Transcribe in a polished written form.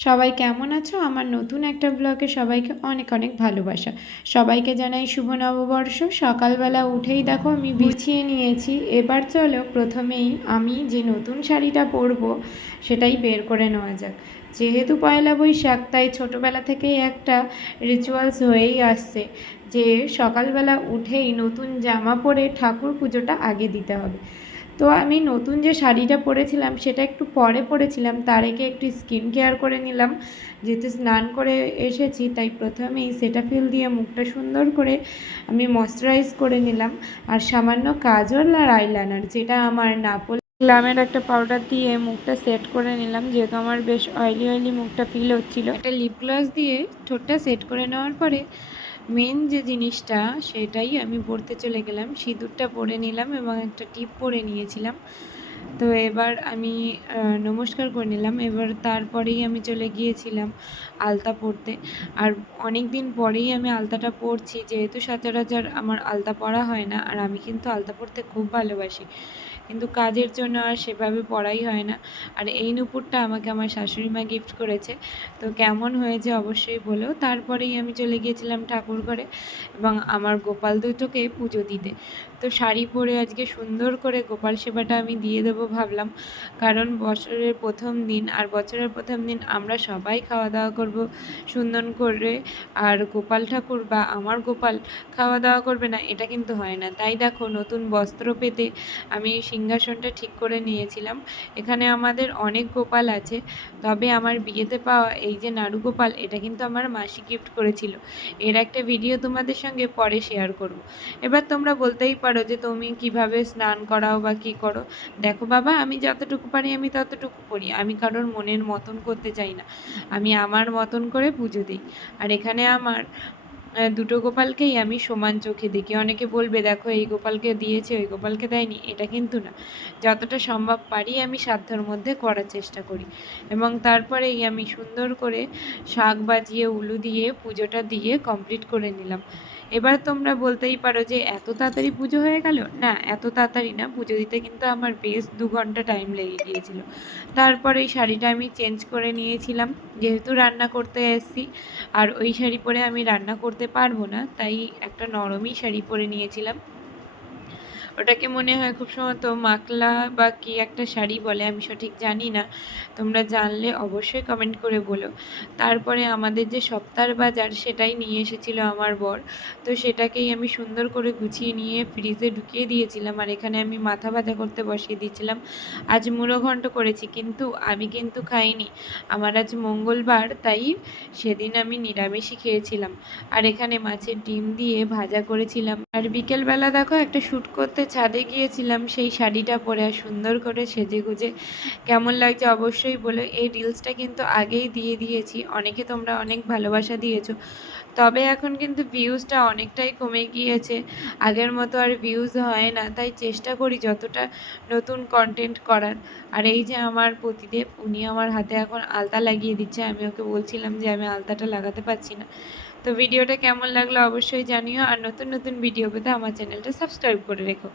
সবাই কেমন আছো? আমার নতুন একটা ব্লগে সবাইকে অনেক অনেক ভালোবাসা। সবাইকে জানাই শুভ নববর্ষ। সকালবেলা উঠেই দেখো আমি গুছিয়ে নিয়েছি। এবার চলো প্রথমেই আমি যে নতুন শাড়িটা পরবো সেটাই বের করে নেওয়া যাক। যেহেতু পয়লা বৈশাখ, তাই ছোটোবেলা থেকেই একটা রিচুয়ালস হয়েই আসছে যে সকালবেলা উঠেই নতুন জামা পরে ঠাকুর পুজোটা আগে দিতে হবে। তো আমি নতুন যে শাড়িটা পরেছিলাম সেটা একটু পরে পরেছিলাম, তার আগে একটু স্কিন কেয়ার করে নিলাম। যেহেতু স্নান করে এসেছি তাই প্রথমেই সেটাফিল দিয়ে মুখটা সুন্দর করে আমি ময়শ্চারাইজ করে নিলাম। আর সামান্য কাজল আর আইলাইনার, যেটা আমার নাপোল গ্লামের একটা পাউডার দিয়ে মুখটা সেট করে নিলাম, যেহেতু আমার বেশ অয়েলি অয়েলি মুখটা ফিল হচ্ছিলো। একটা লিপ গ্লস দিয়ে ঠোঁটটা সেট করে নেওয়ার পরে মেন যে জিনিসটা সেটাই আমি পরতে চলে গেলাম। সিঁদুরটা পরে নিলাম এবং একটা টিপ পরে নিয়েছিলাম। তো এবার আমি নমস্কার করে নিলাম। এবার তারপরেই আমি চলে গিয়েছিলাম আলতা পরতে। আর অনেক দিন পরেই আমি আলতাটা পরছি, যেহেতু সচরাচর আমার আলতা পরা হয় না। আর আমি কিন্তু আলতা পরতে খুব ভালোবাসি, কিন্তু কাজের জন্য আর সেভাবে পরাই হয় না। আর এই নুপুরটা আমাকে আমার শাশুড়ি মা গিফট করেছে। তো কেমন হয়েছে অবশ্যই বলো। তারপরেই আমি চলে গিয়েছিলাম ঠাকুর ঘরে এবং আমার গোপাল দুটোকে পুজো দিতে। তো শাড়ি পরে আজকে সুন্দর করে গোপাল সেবাটা আমি দিয়ে দেবো ভাবলাম, কারণ বছরের প্রথম দিন, আর বছরের প্রথম দিন আমরা সবাই খাওয়া দাওয়া করব সুন্দর করে। আর গোপাল ঠাকুর বা আমার গোপাল খাওয়া দাওয়া করবে না, এটা কিন্তু হয় না। তাই দেখো নতুন বস্ত্র পেতে আমি সিংহাসনটা ঠিক করে নিয়েছিলাম। এখানে আমাদের অনেক গোপাল আছে, তবে আমার বিয়েতে পাওয়া এই যে নাড়ু গোপাল, এটা কিন্তু আমার মাসি গিফট করেছিল। এর একটা ভিডিও তোমাদের সঙ্গে পরে শেয়ার করব। এবার তোমরা বলতেই পারো যে তুমি কিভাবে স্নান করাও বা কী করো। দেখো বাবা, আমি যতটুকু পারি আমি ততটুকু করি। আমি কারোর মনের মতন করতে চাই না, আমি আমার মতন করে পুজো দিই। আর এখানে আমার দুটো গোপালকেই আমি সমান চোখে দেখি। অনেকে বলবে দেখো এই গোপালকে দিয়েছে ওই গোপালকে দেয়নি, এটা কিন্তু না। যতটা সম্ভব পারি আমি সাধ্যর মধ্যে করার চেষ্টা করি। এবং তারপরেই আমি সুন্দর করে শাক বাজিয়ে উলু দিয়ে পুজোটা দিয়ে কমপ্লিট করে নিলাম। এবার তোমরা বলতেই পারো যে এত তাড়াতাড়ি পুজো হয়ে গেল। না, এত তাড়াতাড়ি না, পুজো দিতে কিন্তু আমার বেশ 2 ঘন্টা টাইম লেগে গিয়েছিল। তারপরে এই শাড়িটা আমি চেঞ্জ করে নিয়েছিলাম, যেহেতু রান্না করতে এসেছি আর ওই শাড়ি পরে আমি রান্না করতে পারবো না, তাই একটা নরমই শাড়ি পরে নিয়েছিলাম। ওটাকে মনে হয় খুব সম্ভবত মাকলা বা কি একটা শাড়ি বলে, আমি সঠিক জানি না। তোমরা জানলে অবশ্যই কমেন্ট করে বলো। তারপরে আমাদের যে সপ্তাহের বাজার সেটাই নিয়ে এসেছিল আমার বর। তো সেটাকেই আমি সুন্দর করে গুছিয়ে নিয়ে ফ্রিজে ঢুকিয়ে দিয়েছিলাম। আর এখানে আমি মাথা ভাজা করতে বসিয়ে দিয়েছিলাম। আজ মুড়ো ঘন্ট করেছি, কিন্তু আমি কিন্তু খাইনি। আমার আজ মঙ্গলবার, তাই সেদিন আমি নিরামিষই খেয়েছিলাম। আর এখানে মাছের ডিম দিয়ে ভাজা করেছিলাম। আর বিকেলবেলা দেখো একটা শ্যুট করতে ছাদে গিয়েছিলাম, সেই শাড়িটা পরে আর সুন্দর করে সেজে গুজে কেমন লাগছে অবশ্যই বলো। এই রিলসটা কিন্তু আগেই দিয়ে দিয়েছি, অনেকে তোমরা অনেক ভালোবাসা দিয়েছো। তবে এখন কিন্তু ভিউজটা অনেকটাই কমে গিয়েছে, আগের মতো আর ভিউজ হয় না। তাই চেষ্টা করি যতটা নতুন কন্টেন্ট করার। আর এই যে আমার পতিদেব, উনি আমার হাতে এখন আলতা লাগিয়ে দিচ্ছে। আমি ওকে বলছিলাম যে আমি আলতাটা লাগাতে পারছি না। তো ভিডিওটা কেমন লাগলো অবশ্যই জানিও। আর নতুন নতুন ভিডিও পেতে আমার চ্যানেলটা সাবস্ক্রাইব করে রেখো।